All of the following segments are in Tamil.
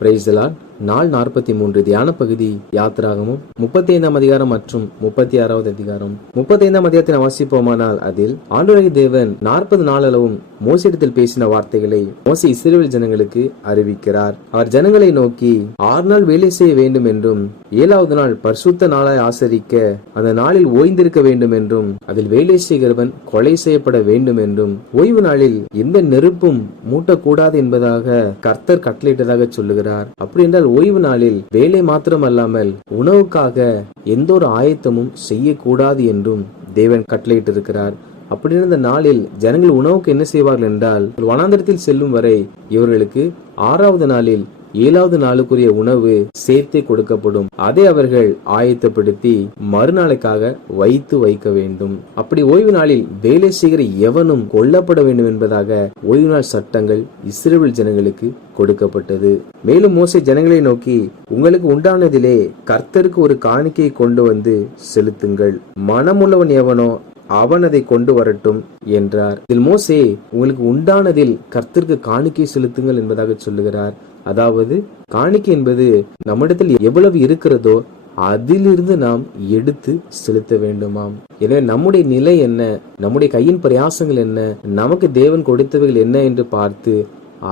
பிரைஸ் தலான் நாள் நாற்பத்தி மூன்று தியான பகுதி யாத்திராகமும் முப்பத்தி ஐந்தாம் அதிகாரம் மற்றும் முப்பத்தி ஆறாவது அதிகாரம். முப்பத்தி ஐந்தாம் அதிகாரத்தில் வாசிப்போமானால் அதில் ஆண்டுரை தேவன் நாற்பது நாளளவும் மோசிடத்தில் பேசின வார்த்தைகளை மோசி இஸ்ரேல் ஜனங்களுக்கு அறிவிக்கிறார். அவர் ஜனங்களை நோக்கி ஆறு நாள் வேலை செய்ய வேண்டும் என்றும் ஏழாவது நாள் பரிசுத்த நாளாய் ஆசரிக்க அந்த நாளில் ஓய்ந்திருக்க வேண்டும் என்றும் அதில் வேலை செய்கிறவன் கொலை செய்யப்பட வேண்டும் என்றும் ஓய்வு நாளில் எந்த நெருப்பும் மூட்டக்கூடாது என்பதாக கர்த்தர் கட்டளையிட்டதாக சொல்லுகிறார். அப்படி என்றால் ஓய்வு நாளில் வேலை மாத்திரமல்லாமல் உணவுக்காக எந்த ஒரு ஆயத்தமும் செய்யக்கூடாது என்றும் தேவன் கட்டளையிட்டிருக்கிறார். அப்படி இருந்த நாளில் ஜனங்கள் உணவுக்கு என்ன செய்வார்கள் என்றால் வனாந்திரத்தில் செல்லும் வரை இவர்களுக்கு ஆறாவது நாளில் ஏழாவது நாளுக்குரிய உணவு சேர்த்தே கொடுக்கப்படும். அதை அவர்கள் ஆயத்தப்படுத்தி மறுநாளுக்காக வைத்து வைக்க வேண்டும். அப்படி ஓய்வு நாளில் வேலை செய்கிற எவனும் கொல்லப்பட வேண்டும் என்பதாக ஓய்வு நாள் சட்டங்கள் இஸ்ரேல் ஜனங்களுக்கு கொடுக்கப்பட்டது. மேலும் மோசே ஜனங்களை நோக்கி உங்களுக்கு உண்டானதிலே கர்த்தருக்கு ஒரு காணிக்கையை கொண்டு வந்து செலுத்துங்கள். மனமுள்ளவன் எவனோ அவன் அதை கொண்டு வரட்டும் என்றார். இதில் மோசே உங்களுக்கு உண்டானதில் கர்த்தருக்கு காணிக்கை செலுத்துங்கள் என்பதாக சொல்லுகிறார். அதாவது காணிக்கை என்பது நம்மிடத்தில் எவ்வளவு இருக்கிறதோ அதிலிருந்து நாம் எடுத்து செலுத்த வேண்டுமாம். எனவே நம்முடைய நிலை என்ன? நம்முடைய கையின் பிரயாசங்கள் என்ன? நமக்கு தேவன் கொடுத்தவைகள் என்ன என்று பார்த்து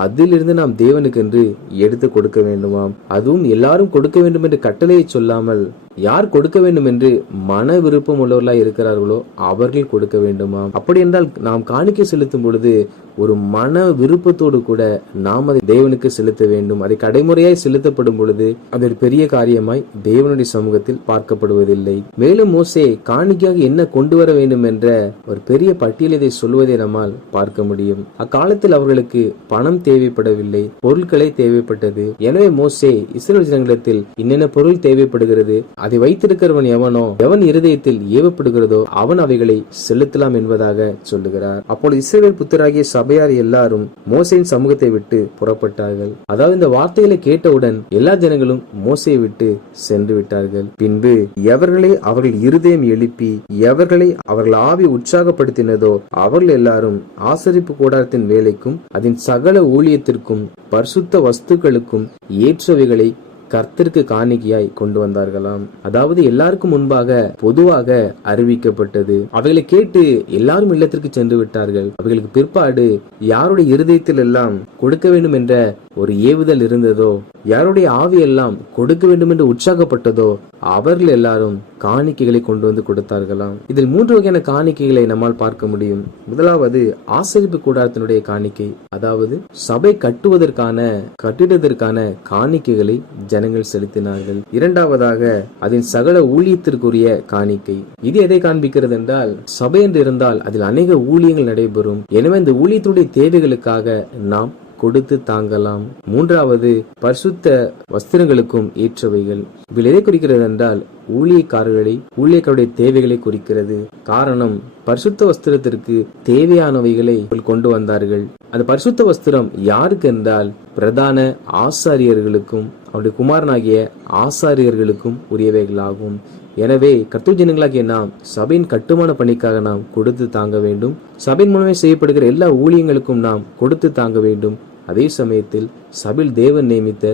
அதிலிருந்து நாம் தேவனுக்கு என்று எடுத்து கொடுக்க வேண்டுமாம். அதுவும் எல்லாரும் கொடுக்க வேண்டும் என்று கட்டளையை சொல்லாமல் யார் கொடுக்க வேண்டும் என்று மன விருப்பம் உள்ளவர்களாய் இருக்கிறார்களோ அவர்கள் கொடுக்க வேண்டுமாம். அப்படி என்றால் நாம் காணிக்கை செலுத்தும் பொழுது ஒரு மன விருப்பத்தோடு கூட நாம் அதை தேவனுக்கு செலுத்த வேண்டும். அதை கடைமுறையாய் செலுத்தப்படும் பொழுது அது ஒரு பெரிய காரியமாய் தேவனுடைய சமூகத்தில் பார்க்கப்படுவதில்லை. மேலும் மோசே காணிக்கையாக என்ன கொண்டு வர வேண்டும் என்ற ஒரு பெரிய பட்டியலை சொல்வதை நம்மால் பார்க்க முடியும். அக்காலத்தில் அவர்களுக்கு பணம் தேவைப்படவில்லை பொருட்களே தேவைப்பட்டது. எனவே மோசே இஸ்ரேல் ஜனங்களிடத்தில் என்னென்ன பொருள் தேவைப்படுகிறது அதை வைத்திருக்கிறவன் எவனோ எவன் இருதயத்தில் ஏவப்படுகிறதோ அவன் அவைகளை செலுத்தலாம் என்பதாக சொல்லுகிறார். அப்பொழுது இஸ்ரேல் புத்தராகிய சபையார் எல்லாரும் மோசையின் சமூகத்தை விட்டு புறப்பட்டார்கள். அதாவது இந்த வார்த்தைகளை கேட்டவுடன் எல்லா ஜனங்களும் மோசையை விட்டு சென்று விட்டார்கள். பின்பு எவர்களை அவர்கள் இருதயம் எழுப்பி எவர்களை அவர்கள் ஆவி உற்சாகப்படுத்தினதோ அவர்கள் எல்லாரும் ஆசரிப்பு கூடாரத்தின் வேலைக்கும் அதன் சகல ஊழியத்திற்கும் பரிசுத்த வஸ்துக்களுக்கும் ஏற்றவைகளை கர்த்தருக்கு காணிக்கையாய் கொண்டு வந்தார்களாம். அதாவது எல்லாருக்கும் முன்பாக பொதுவாக அறிவிக்கப்பட்டது. அவைகளை கேட்டு எல்லாரும் இல்லத்திற்கு சென்று விட்டார்கள். அவைகளுக்கு பிற்பாடு யாருடைய இருதயத்தில் எல்லாம் கொடுக்க வேண்டும் என்ற ஒரு ஏவுதல் இருந்ததோ? யாருடைய ஆவி எல்லாம் கொடுக்க வேண்டும் என்று உற்சாகப்பட்டதோ? அவர்கள் எல்லாரும் காணிக்கைகளை கொண்டு வந்து கொடுத்தார்களாம். இதில் மூன்று வகையான காணிக்கைகளை நம்மால் பார்க்க முடியும். முதலாவது ஆசரிப்பு கூடாரத்தினுடைய காணிக்கை. அதாவது சபை கட்டுவதற்கான கட்டிடத்திற்கான காணிக்கைகளை ஜனங்கள் செலுத்தினார்கள். இரண்டாவதாக அதன் சகல ஊழியத்திற்குரிய காணிக்கை. இது எதை காண்பிக்கிறது என்றால் சபை என்று இருந்தால் அதில் அநேக ஊழியங்கள் நடைபெறும். எனவே இந்த ஊழியத்துடைய தேவைகளுக்காக நாம் கொடுத்து தாங்கலாம். மூன்றாவது பரிசுத்த வஸ்திரங்களுக்கும் ஏற்றவைகள். இதில் எதை குறிக்கிறது என்றால் ஊழியக்காரர்களை ஊழியக்காரருடைய தேவைகளை குறிக்கிறது. காரணம் பரிசுத்த வஸ்திரத்திற்கு தேவையானவைகளை கொண்டு வந்தார்கள். அந்த பரிசுத்த வஸ்திரம் யாருக்கு என்றால் பிரதான ஆசாரியர்களுக்கும் அவருடைய குமாரனாகிய ஆசாரியர்களுக்கும் உரியவைகளாகும். எனவே கத்துஜனங்களாகிய நாம் சபையின் கட்டுமான பணிக்காக நாம் கொடுத்து தாங்க வேண்டும். சபையின் மூலமே செய்யப்படுகிற எல்லா ஊழியங்களுக்கும் நாம் கொடுத்து தாங்க வேண்டும். அதே சமயத்தில் சபையில் தேவன் நியமித்த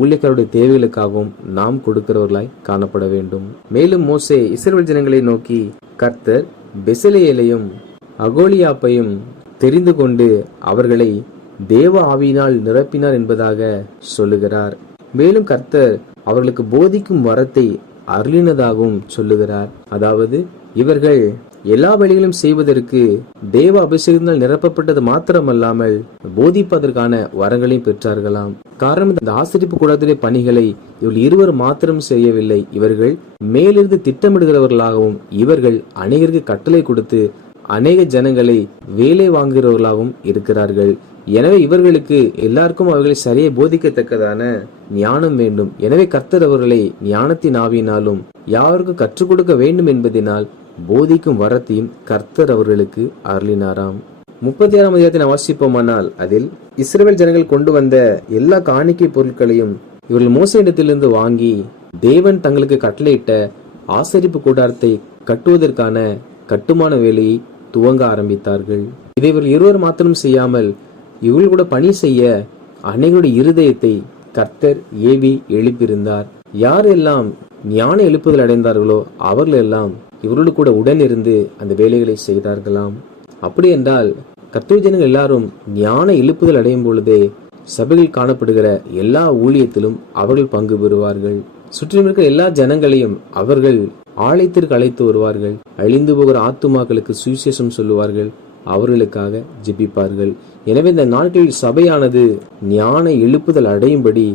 ஊழியக்காரருடைய தேவைகளுக்காகவும் நாம் கொடுக்கிறவர்களாய் காணப்பட வேண்டும். மேலும் மோசே இஸ்ரேல் ஜனங்களை நோக்கி கர்த்தர் பெசலேயலையும் அகோலியாப்பையும் தெரிந்து கொண்டு அவர்களை தேவ ஆவியினால் நிரப்பினார் என்பதாக சொல்லுகிறார். மேலும் கர்த்தர் அவர்களுக்கு போதிக்கும் வரத்தை அருளினதாகவும் சொல்லுகிறார். அதாவது இவர்கள் எல்லா வழிகளும் செய்வதற்கு தேவ அபிஷேகங்கள் நிரப்பப்பட்டது மாத்திரமல்லாமல் போதிப்பதற்கான வரங்களையும் பெற்றார்களாம். காரணம் இந்த ஆசிரிப்பு கூடத்திலே பணிகளை இவர்கள் இருவர் மாத்திரம் செய்யவில்லை. இவர்கள் மேலிருந்து திட்டமிடுகிறவர்களாகவும் இவர்கள் அநேகருக்கு கட்டளை கொடுத்து அநேக ஜனங்களை வேலை வாங்குகிறவர்களாகவும் இருக்கிறார்கள். எனவே இவர்களுக்கு எல்லாருக்கும் அவர்களை சரியை போதிக்கத்தக்கதான ஞானம் வேண்டும். எனவே கர்த்தர் அவர்களை ஞானத்தின் ஆவியினாலும் யாருக்கு கற்றுக் கொடுக்க வேண்டும் என்பதனால் போதிக்கும் வரத்தையும் கர்த்தர் அவர்களுக்கு அருளினாராம். முப்பத்தி ஆறாம் அதிகாரத்தை வாசிப்போமானால் அதில் இஸ்ரேல் ஜனங்கள் கொண்டு வந்த எல்லா காணிக்கை பொருட்களையும் இவர்கள் மோச இடத்திலிருந்து வாங்கி தேவன் தங்களுக்கு கட்டளையிட்ட ஆசரிப்பு கூடாரத்தை கட்டுவதற்கான கட்டுமான வேலையை துவங்க ஆரம்பித்தார்கள். இதை இவர்கள் இருவர் மாத்திரம் செய்யாமல் இவர்கள் கூட பணி செய்ய அனைவருடைய இருதயத்தை கர்த்தர் ஏவி எழுப்பியிருந்தார். யாரெல்லாம் ஞான எழுப்புதல் அடைந்தார்களோ அவர்கள் எல்லாம் இவர்களோடு கூட உடன் இருந்து அந்த வேலைகளை செய்தார்களாம். அப்படி என்றால் கர்த்தர் ஜனங்கள் எல்லாரும் ஞான எழுப்புதல் அடையும் பொழுதே சபையில் காணப்படுகிற எல்லா ஊழியத்திலும் அவர்கள் பங்கு பெறுவார்கள். சுற்றிலும் இருக்கிற எல்லா ஜனங்களையும் அவர்கள் ஆலயத்திற்கு அழைத்து வருவார்கள். அழிந்து போகிற ஆத்துமாக்களுக்கு சுவிசேஷம் சொல்லுவார்கள். அவர்களுக்காக ஜெபிப்பார்கள். எனவே இந்த நாட்களில் சபையானது ஞான எழுப்புதல் அடையும்படி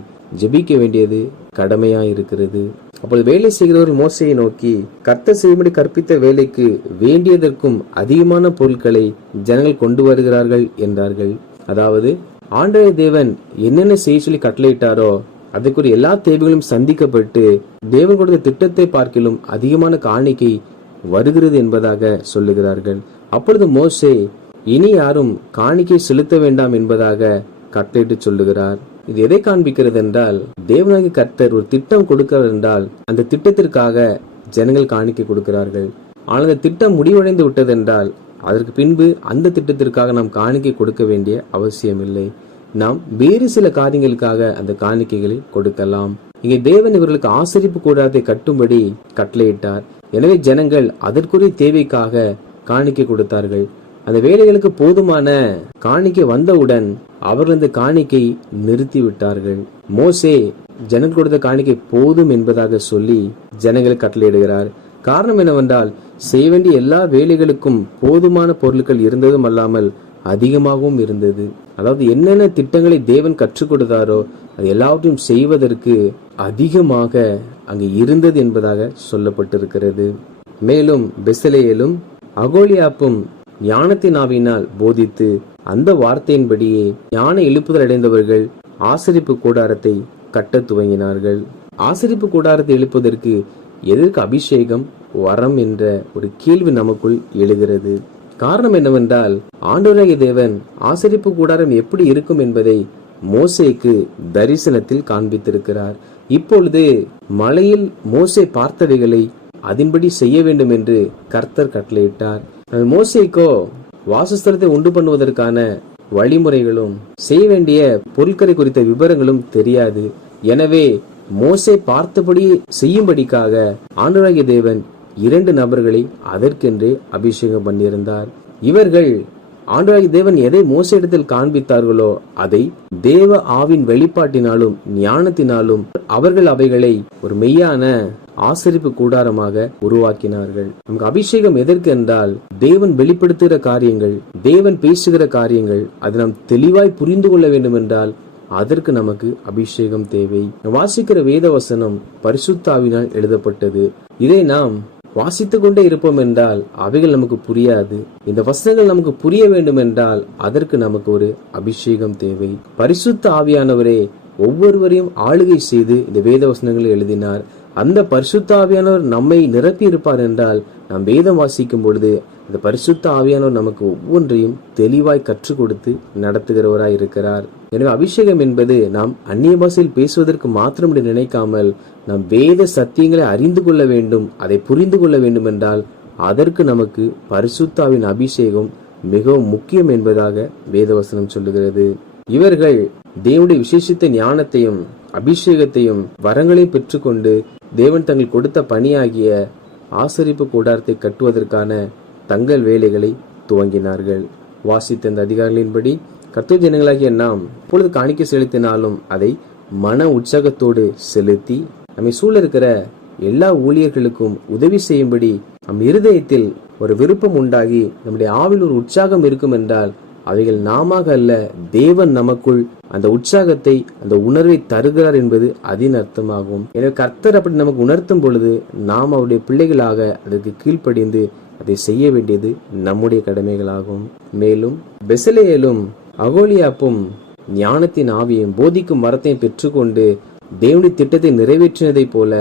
ஜெபிக்க வேண்டியது கடமையா இருக்கிறது அப்பொழுது வேலை செய்கிறவர்கள் மோசையை நோக்கி கர்த்த செய்யும்படி கற்பித்த வேலைக்கு வேண்டியதற்கும் அதிகமான பொருட்களை ஜனங்கள் கொண்டு வருகிறார்கள் என்றார்கள். அதாவது ஆண்டவ தேவன் என்னென்ன செய்ய சொல்லி கட்டளையிட்டாரோ அதற்குரிய எல்லா தேவைகளும் சந்திக்கப்பட்டு தேவன் கொடுத்த திட்டத்தை பார்க்கிலும் அதிகமான காணிக்கை வருகிறது என்பதாக சொல்லுகிறார்கள். அப்பொழுது மோசே இனி யாரும் காணிக்கை செலுத்த வேண்டாம் என்பதாக கட்டளையிட்டு சொல்லுகிறார். இது எதை காண்பிக்கிறது என்றால் தேவனாகி கர்த்தர் ஒரு திட்டம் கொடுக்கிறார் என்றால் அந்த திட்டத்திற்காக ஜனங்கள் காணிக்கை கொடுக்கிறார்கள். ஆனால் அந்த திட்டம் முடிவடைந்து விட்டதென்றால் அதற்கு பின்பு அந்த திட்டத்திற்காக நாம் காணிக்கை கொடுக்க வேண்டிய அவசியமில்லை. நாம் வேறு சில காரியங்களுக்காக அந்த காணிக்கைகளை கொடுக்கலாம். இங்கே தேவன் இவர்களுக்கு ஆசரிப்பு கூடாதை கட்டும்படி கட்டளையிட்டார். எனவே ஜனங்கள் அதற்குரிய தேவைக்காக காணிக்கை கொடுத்தார்கள். அந்த வேலைகளுக்கு போதுமான காணிக்கை வந்தவுடன் அவர்கள் அந்த காணிக்கை நிறுத்தி விட்டார்கள் மோசே ஜனங்கள் கொடுத்த காணிக்கை போதும் என்பதாக சொல்லி ஜனங்களை கட்டளையிடுகிறார். காரணம் என்னவென்றால் செய்ய வேண்டிய எல்லா வேலைகளுக்கும் போதுமான பொருட்கள் இருந்ததும் அல்லாமல் அதிகமாகவும் இருந்தது. அதாவது என்னென்ன திட்டங்களை தேவன் கற்றுக் கொடுத்தாரோ அது எல்லாவற்றையும் செய்வதற்கு அதிகமாக அங்கு இருந்தது என்பதாக சொல்லப்பட்டிருக்கிறது. மேலும் பெசலேயலும் அகோலியாப்பும் ஞானத்தின் ஆவியினால் போதித்து அந்த வார்த்தையின்படியே ஞான எழுப்புதல் அடைந்தவர்கள் ஆசரிப்பு கூடாரத்தை கட்டத் துவங்கினார்கள். ஆசரிப்பு கூடாரத்தை எழுப்பதற்கு எதற்கு அபிஷேகம் வரம் என்ற ஒரு கேள்வி நமக்குள் எழுகிறது. காரணம் என்னவென்றால் ஆண்டவராகிய தேவன் ஆசரிப்பு கூடாரம் எப்படி இருக்கும் என்பதை மோசேக்கு தரிசனத்தில் காண்பித்திருக்கிறார். இப்பொழுது மலையில் மோசே பார்த்தவைகளை அதன்படி செய்ய வேண்டும் என்று கர்த்தர் கட்டளையிட்டார். மோசேக்கோ வாசஸ்தலத்தை உண்டு பண்ணுவதற்கான வழிமுறைகளும் செய்ய வேண்டிய பொருட்களை குறித்த விவரங்களும் தெரியாது. எனவே மோசே பார்த்தபடி செய்யும்படிக்காக ஆண்டவராகிய தேவன் இரண்டு நபர்களை அதற்கென்று அபிஷேகம் பண்ணியிருந்தார். இவர்கள் ஆண்டவராகிய தேவன் எதை மோசையிடத்தில் காண்பித்தார்களோ அதை தேவ ஆவின் வெளிப்பாட்டினாலும் ஞானத்தினாலும் அவர்கள் அவைகளை ஒரு மெய்யான ஆசரிப்பு கூடாரமாக உருவாக்கினார்கள். நமக்கு அபிஷேகம் எதற்கு என்றால் தேவன் வெளிப்படுத்துகிற காரியங்கள் தேவன் பேசுகிற காரியங்கள் அதை நாம் தெளிவாய் புரிந்து கொள்ள வேண்டும் என்றால் அதற்கு நமக்கு அபிஷேகம் தேவை. வாசிக்கிற வேத வசனம் பரிசுத்தாவினால் எழுதப்பட்டது. இதை நாம் வாசித்து கொண்டே இருப்போம் என்றால் அவைகள் நமக்கு புரியாது. இந்த வசனங்கள் நமக்கு புரிய வேண்டும் என்றால் அதற்கு நமக்கு ஒரு அபிஷேகம் தேவை. பரிசுத்த ஆவியானவரே ஒவ்வொருவரையும் ஆளுகை செய்து இந்த வேத வசனங்களை எழுதினார். அந்த பரிசுத்த ஆவியானவர் நம்மை நிரப்பி இருப்பார் என்றால் நாம் வேதம் வாசிக்கும் பொழுது இந்த பரிசுத்த ஆவியானவர் நமக்கு ஒவ்வொன்றையும் தெளிவாய் கற்றுக் கொடுத்து நடத்துகிறவராய் இருக்கிறார். எனவே அபிஷேகம் என்பது நாம் அந்நிய பாஷையில் பேசுவதற்கு மாத்திரம் நினைக்காமல் நாம் வேத சத்தியங்களை அறிந்து கொள்ள வேண்டும் அதை புரிந்து கொள்ள வேண்டும் என்றால் அதற்கு நமக்கு பரிசுத்தாவின் அபிஷேகம் மிகவும் முக்கியம் என்பதாக வேதவசனம் சொல்லுகிறது. இவர்கள் தேவனுடைய விசேஷித்த ஞானத்தையும் அபிஷேகத்தையும் வரங்களை பெற்றுக்கொண்டு தேவன் தங்கள் கொடுத்த பணியாகிய ஆசரிப்பு கூடாரத்தை கட்டுவதற்கான தங்கள் வேலைகளை துவங்கினார்கள். வாசித்த இந்த அதிகாரிகளின்படி கர்த்தர் ஜனங்களாகிய நாம் இப்பொழுது காணிக்கை செலுத்தினாலும் அதை மன உற்சாகத்தோடு செலுத்தி நம்மை சூழ இருக்கிற எல்லா ஊழியர்களுக்கும் உதவி செய்யும்படி நம் இருதயத்தில் ஒரு விருப்பம் உண்டாகி நம்முடைய ஆவில் ஒரு உற்சாகம் இருக்கும் என்றால் அவைகள் நாம அல்ல தேவன் நமக்குள் அந்த உற்சாகத்தை அந்த உணர்வை தருகிறார் என்பது அதன் அர்த்தமாகும். எனவே கர்த்தர் அப்படி நமக்கு உணர்த்தும் பொழுது நாம் அவருடைய பிள்ளைகளாக அதற்கு கீழ்ப்படிந்து அதை செய்ய வேண்டியது நம்முடைய கடமைகளாகும். மேலும் பெசலேயலும் அகோலியாப்பும் ஞானத்தின் ஆவியும் போதிக்கும் மரத்தையும் பெற்றுக்கொண்டு தேவனி திட்டத்தை நிறைவேற்றினதைப் போல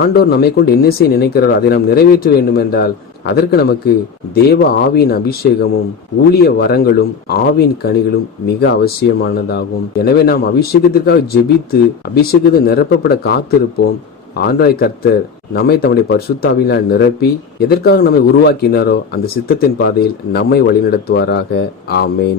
ஆண்டோர் நம்மை கொண்டு என்ன செய்ய நினைக்கிறாரோ அதை நாம் நிறைவேற்ற வேண்டும் என்றால் அதற்கு நமக்கு தேவ ஆவியின் அபிஷேகமும் ஊழிய வரங்களும் ஆவியின் கனிகளும் மிக அவசியமானதாகும். எனவே நாம் அபிஷேகத்திற்காக ஜெபித்து அபிஷேகத்தை நிரப்பப்பட காத்திருப்போம். ஆண்டாய் கர்த்தர் நம்மை தம்முடைய பரிசுத்தாவினால் நிரப்பி எதற்காக நம்மை உருவாக்கினாரோ அந்த சித்தத்தின் பாதையில் நம்மை வழிநடத்துவாராக. ஆமேன்.